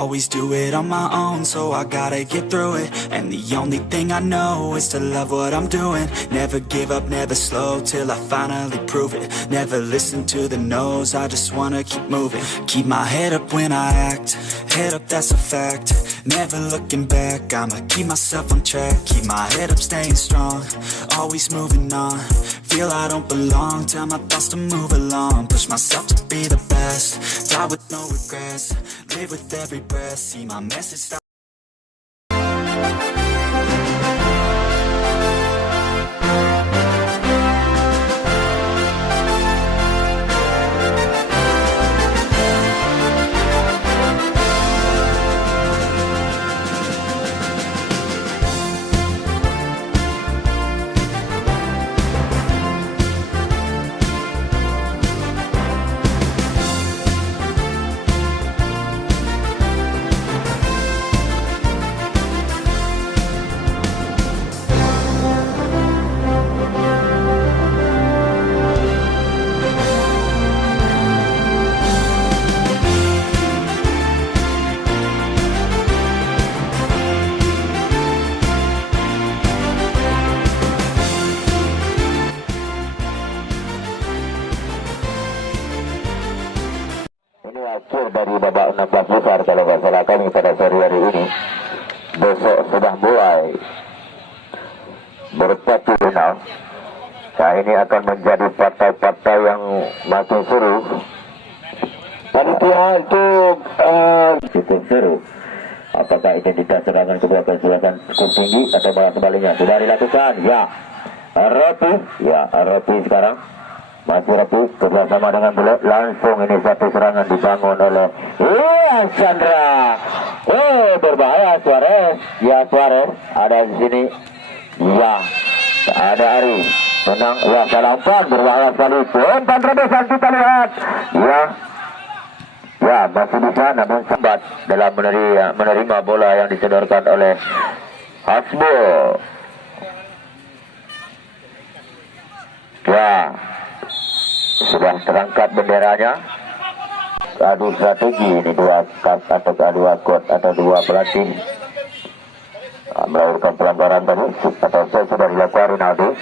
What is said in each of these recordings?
always do it on my own, so I gotta get through it. And the only thing I know is to love what I'm doing. Never give up, never slow, till I finally prove it. Never listen to the no's, I just wanna keep moving. Keep my head up when I act, head up, that's a fact. Never looking back, I'ma keep myself on track. Keep my head up, staying strong, always moving on. Feel I don't belong, tell my thoughts to move along. Push myself to be the best, die with no regrets. Live with every breath, see my message stop. Akhir dari babak 16 besar kalau nggak salah kami pada sore hari ini. Besok sudah mulai berpatu final. Nah, ini akan menjadi partai-partai yang makin seru. Panitia itu cukup seru. Apakah identitas serangan kedua keseluruhan cukup tinggi atau malah sebaliknya? Sudah dilakukan, ya. Rapi, ya Rapi sekarang. Masih rapi, kerjasama dengan Bule. Langsung ini satu serangan dibangun oleh Chandra. Berbahaya Suarez. Ya Suarez ada di sini. Ya ada Ari. Menang. Ya salah umpan, berbahaya sekali. Umpan terobosan kita lihat. Ya masih bisa namun sambat dalam menerima bola yang disodorkan oleh Hasbul. Ya sudah terangkat benderanya. Adu strategi ini dua kart atau dua quad atau dua pelatih melakukan pelanggaran tadi atau sudah dilakukan Ronaldo.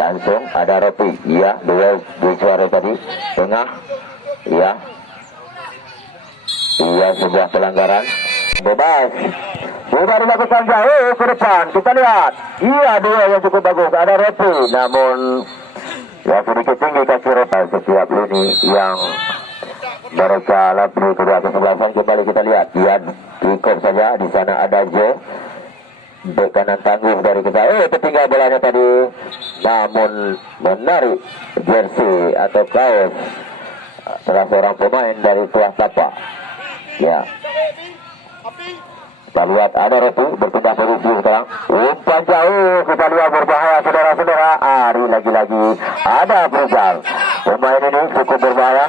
Langsung ada Ropi. Iya, dua suara tadi tengah. Iya, sebuah pelanggaran bebas. Sudah dilakukan jauh ke depan. Kita lihat. Iya, dua yang cukup bagus. Ada Ropi, namun ya sedikit tinggi kaki Ropi. Setiap lini yang mereka lapis kedua kesebelasan kembali kita lihat. Ya, ikut saja. Di sana ada Joe, bek kanan tangguh dari kita. Tertinggal bolanya tadi, namun menarik jersey atau kaos salah seorang pemain dari Tuah Tapa. Ya, kita lihat ada Ropi berpindah posisi sekarang. Umpan jauh, kita lihat berbahaya saudara-saudara. Ari lagi-lagi ada Frizal. Pemain ini cukup berbahaya.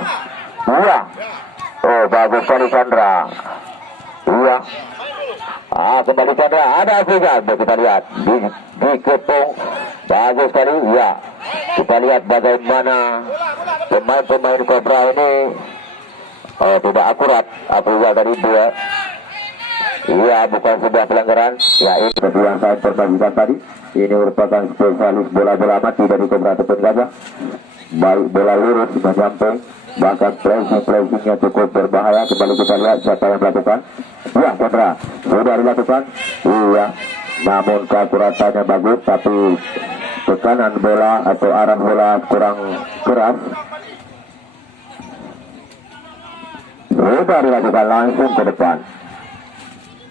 Iya. Bagus sekali Chandra. Iya. Kembali Chandra. Ada Frizal. Kita lihat dikepung. Bagus sekali. Iya. Kita lihat bagaimana pemain-pemain Cobra ini tidak akurat. Frizal tadi dua. Iya, bukan sebuah pelanggaran. Ya, ini seperti yang saya perbagikan tadi. Ini merupakan spesialis bola-bola mati dari Cobra Tepung Gajah. Baik bola lurus dan samping, bahkan pressingnya cukup berbahaya. Kembali kita lihat siapa yang melakukan. Ya, Chandra sudah dilakukan. Iya, namun keakuratannya bagus, tapi tekanan bola atau arah bola kurang keras. Sudah dilakukan langsung ke depan.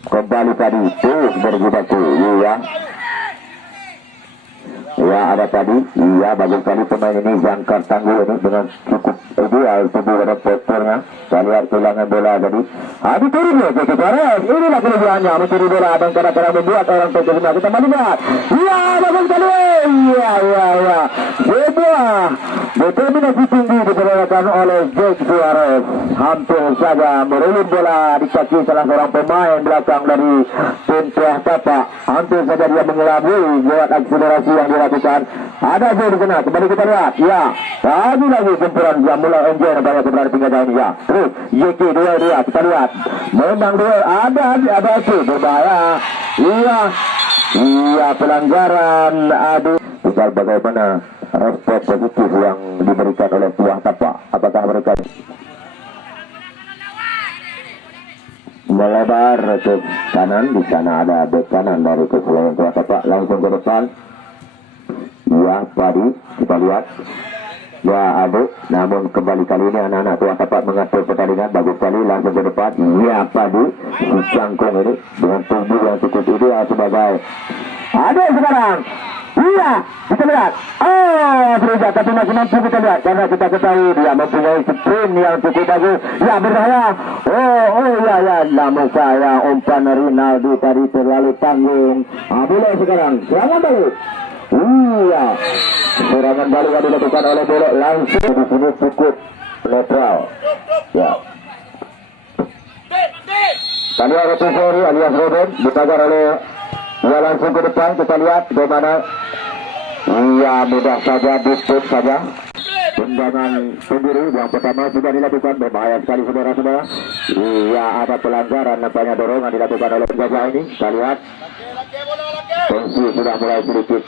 Kembali tadi terus berjibaku. Iya. Ya, ada tadi. Iya, bagus sekali pemain ini jangkar tangguh ini dengan cukup ideal tubuh pada posturnya. Saya lihat kehilangan bola tadi. Dicuri dia ke Suarez. Inilah kelebihannya mencuri bola dan kadang-kadang membuat orang terkena. Kita melihat. Iya, bagus sekali. Iya. Sebuah determinasi tinggi diperolehkan oleh Jake Suarez. Hampir saja merulun bola di kaki salah seorang pemain belakang dari tim Tuah Tapa. Hampir saja dia mengelabui lewat akselerasi yang dilakukan. Ada gol di sana, kembali kita lihat. Ya, lagi gempuran yang mulai enjoy nampaknya sebenarnya tinggal jauh ini. Ya, terus Yeki dua kita lihat. Memang dua ada itu berbahaya. Iya pelanggaran. Aduh, tinggal bagaimana respon positif yang diberikan oleh Tuah Tapak. Apakah mereka melebar ke kanan? Di sana ada bek kanan dari Kepulauan Tuah Tapak, langsung ke depan. Ya, Padi, kita lihat. Ya, Aduk, namun kembali kali ini anak-anak Tuah Tapak mengatur pertandingan. Bagus sekali, langsung ke depan. Ya, Padi, si Cangkung ini dengan tubuh yang cukup ideal sebagai Aduk sekarang. Iya, kita lihat. Berusaha tapi masih mampu kita lihat. Karena kita ketahui dia mempunyai sprint yang cukup bagus. Ya, berbahaya. Ya. Namun saya umpan Rinaldi tadi terlalu tanggung. Boleh sekarang. Serangan balik. Iya. Serangan balik yang dilakukan oleh Boleh langsung di sini cukup netral. Ya. Tadi ada Tufori alias Robin ditagar oleh dia langsung ke depan. Kita lihat bagaimana. Iya, mudah saja, ditutup saja. Tendangan sendiri yang pertama sudah dilakukan, berbahaya sekali saudara-saudara. Iya, ada pelanggaran nampaknya dorongan dilakukan oleh penjaga ini. Kita lihat tensi sudah mulai sedikit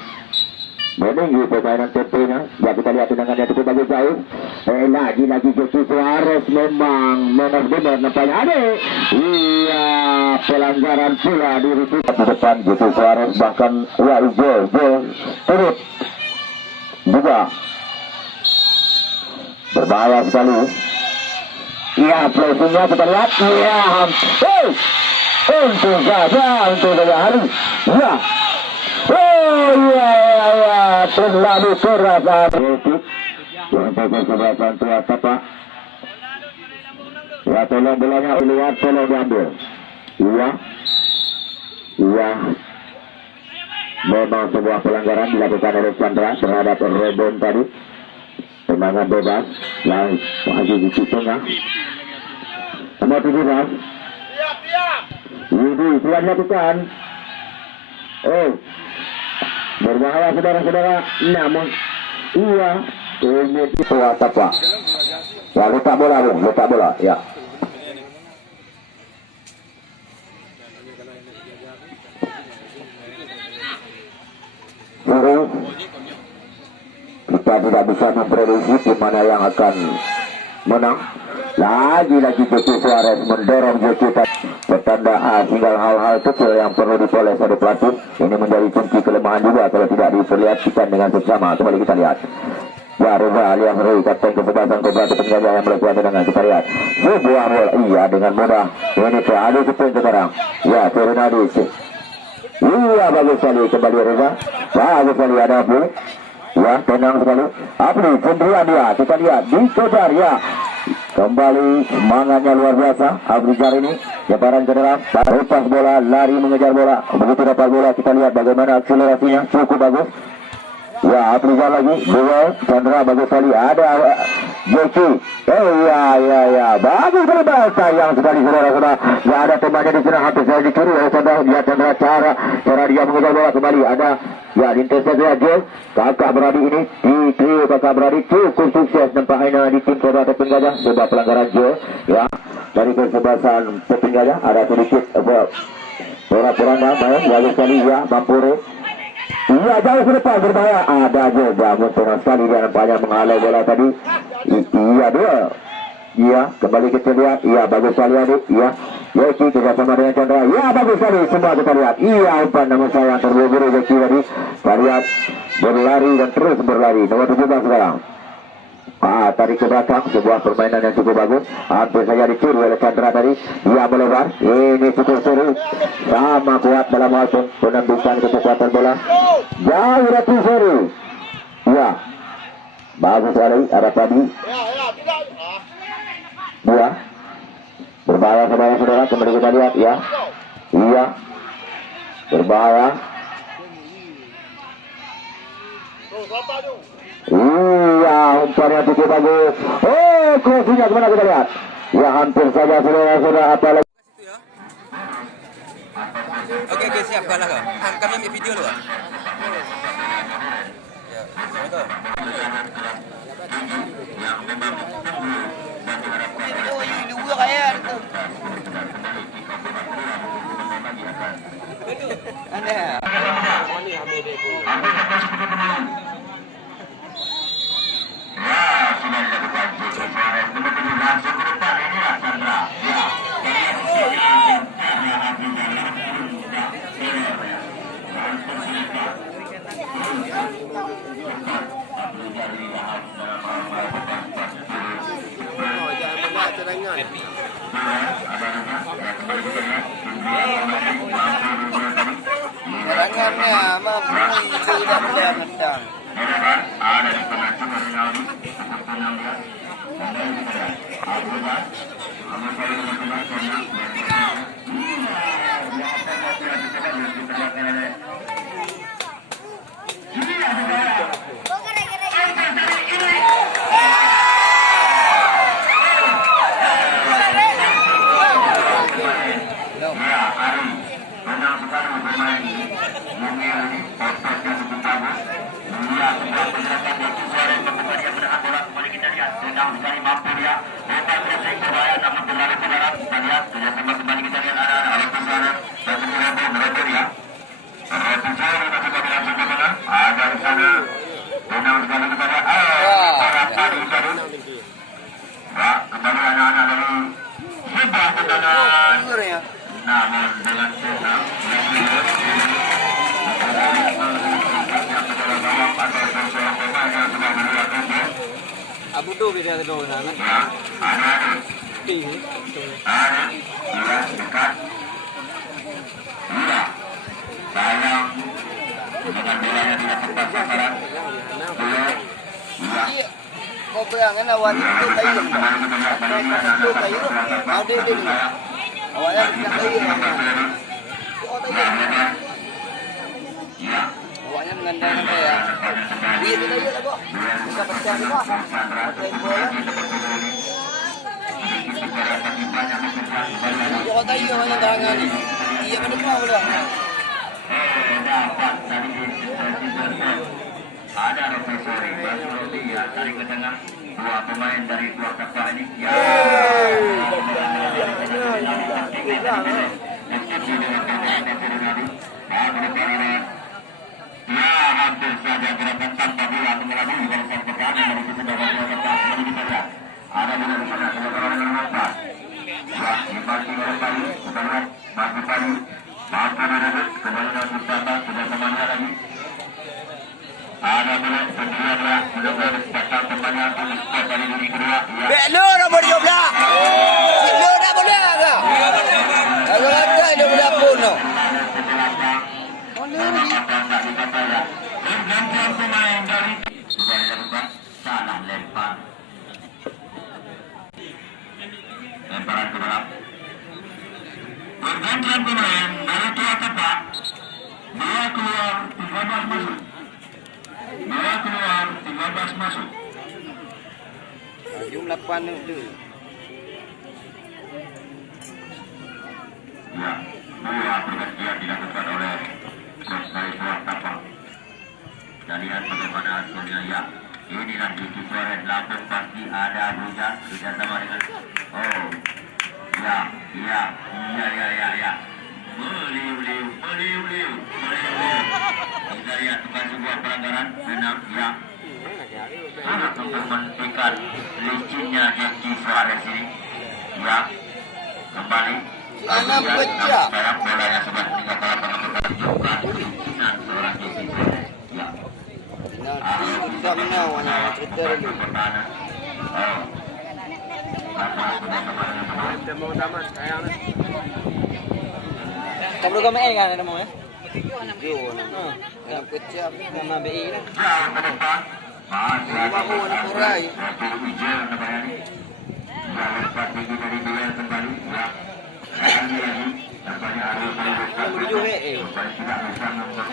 meninggi permainan temponya. Ya, kita lihat tendangannya cukup bagus jauh. Lagi Jeki Suarez memang benar-benar nampaknya ada. Iya, pelanggaran pula di depan Jeki Suarez, bahkan ya gol turut juga berbahaya sekali. Iya, pressingnya kita lihat. Iya, untuk saja hari. Ya. Iya, terlalu keras. Untuk kesebelasan Tuah Tapak. Ya, tolong bolanya keluar, tolong diambil. Iya. Memang sebuah pelanggaran dilakukan oleh Chandra terhadap Robin tadi. Tendangan bebas, lagi di tengah. Nomor 17. Ini telah dilakukan. Berbahaya saudara-saudara. Namun iya, ini Tuah Tapak. Ya, letak bola, ya. Kita tidak bisa memprediksi di mana yang akan menang. Lagi Jeki Suarez mendorong Jeki pertanda tinggal hal-hal kecil yang perlu dipoles oleh pelatih. Ini menjadi kunci kelemahan juga kalau tidak diperlihatkan dengan seksama. Kembali kita lihat. Ya, Reza alias Rui, kapten kesebelasan Kobrati penjaga yang melakukan tendangan. Kita lihat sebuah bola. Iya, dengan mudah ini ke Adi Kupin sekarang. Ya, Rinaldi. Iya, bagus sekali kembali Reza. Bagus sekali ada Abu. Ya, tenang sekali. Abdi sendirian dia. Kita lihat dikejar ya. Kembali semangatnya luar biasa. Abdi Jar ini nyebaran ke dalam, lepas bola, lari mengejar bola. Begitu dapat bola, kita lihat bagaimana akselerasinya cukup bagus. Ya, Abdi Jar lagi. Duel Chandra bagus sekali. Ada Jeki. Ya. Bagus sekali sayang sekali saudara-saudara. Ya, ada temannya di sana hampir saja dicuri oleh Chandra. Dia Chandra cara dia mengejar bola kembali. Ada ya, intercept saja. Kakak beradik ini di trio kakak beradik cukup sukses nampaknya di tim Kobrati Penggajah. Sebuah pelanggaran gol ya dari kesebelasan Penggajah. Ada sedikit pura-puranda main bagus sekali ya Mampure. Iya, jauh ke depan berbahaya. Ada juga mumpung sekali dia nampaknya menghalau bola tadi. Iya, dua. Iya, kembali kita lihat. Iya, bagus sekali adik. Iya, Yeki kerjasama dengan Chandra. Iya, bagus sekali. Semua kita lihat. Iya, umpan namun saya terburu-buru Yeki tadi. Kita lihat berlari dan terus berlari. Nomor 17 sekarang. Tarik ke belakang. Sebuah permainan yang cukup bagus. Hampir saja dicuri oleh Chandra tadi. Ia melebar. Ini cukup seru. Sama kuat dalam hal penambikan kekuatan bola. Jauh dari seru. Iya. Bagus sekali. Ada tadi. Dua. Berbahaya saudara-saudara. Kembali kita lihat ya. Iya. Berbahaya. Iya, umpannya cukup bagus. Crossingnya kemana kita lihat? Ya, hampir saja saudara-saudara. Apalagi Oke, siap kalah kau. Kami ambil video dulu. Larangannya membunuh tidak berdamai. Abu tu bisa ada dua anak. Tinggi. Dekat. Sayang. Dengan bolanya tidak tepat sasaran. Iya. Kau bayangkan awan itu kayu. Itu kayu. Ada di sini. Awalnya tidak kayu. Oh kayu. Awalnya mengandalkan ya. Iya itu kayu lah kok. Bisa pecah juga. Pecah bola. Kau kayu mana tangan ni? Iya pada kau dah. Ada Rosesori Basrodi ya tarik ke tengah dua pemain dari dua kapal ini ya. Ya hampir saja gerakan tanpa bola mengelabui barisan pertahanan dari kedua kapal kembali saja. Ada bola di sana sementara dengan Mata. Ya dibantu oleh Pali, sebenarnya masih Pali. Mampu direbut kembali dengan Sultata sudah temannya lagi. Ada bola kedua mudah-mudahan datang temannya untuk skor dari diri kedua. Belo nombor 12. Belo dah boleh ke? Kalau ada dia boleh pun. Pergantian pemain dari sudah dilakukan salah lempar. Lemparan ke dalam. Pergantian pemain dari tua tepat. Dia keluar 13 masuk. Dia keluar 13 masuk. Jumlah panel tu. Ya, dua pergantian dilakukan oleh coach dari tua tepat. Dan lihat bagaimana hasilnya ya. Inilah Diki Suarez lambung pasti ada Buja sama dengan ya. Meliu. Kita lihat bukan sebuah pelanggaran, memang ya. Sangat memperhentikan licinnya Diki Suarez ini. Ya, kembali. Anak pecah. Sekarang bolanya sudah tinggal penonton juga licinan seorang Diki Suarez. Ya. Kita menang warna cerita dulu. Mau tamat sayang. Tak perlu kau main kan ada mau ya? Yang pecah nama BI lah. Baru nak kurai.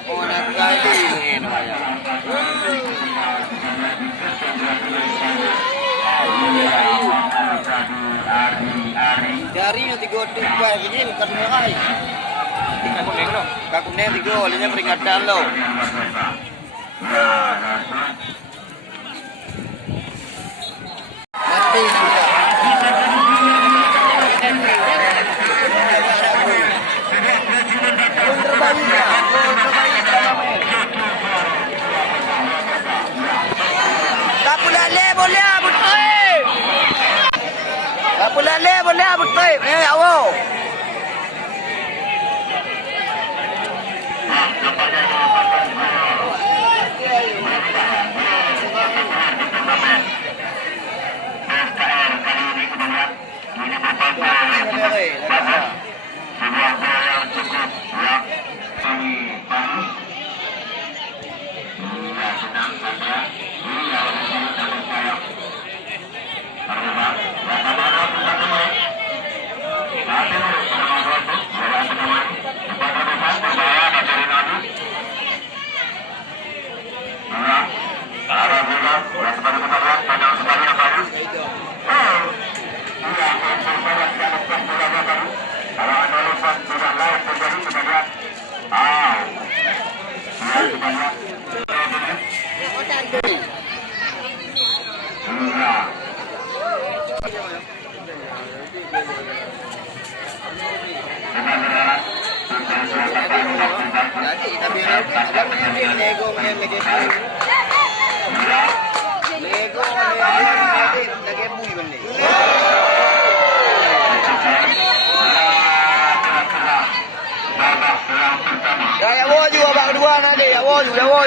Oh nak kali ni. Dari nanti godeng buat begini kan merai. Kakung neng 3 olehnya peringatan lo. Mati juga. Gol terbaik ya. Gol terbaik kami. Tak boleh abut oi. Tak boleh abut oi. Ni awak. Jadi tapi ada main Lego main lagi. Lego lagi bui benda. Ya, ya, wo juga bang kedua nanti, ya, wo juga, wo.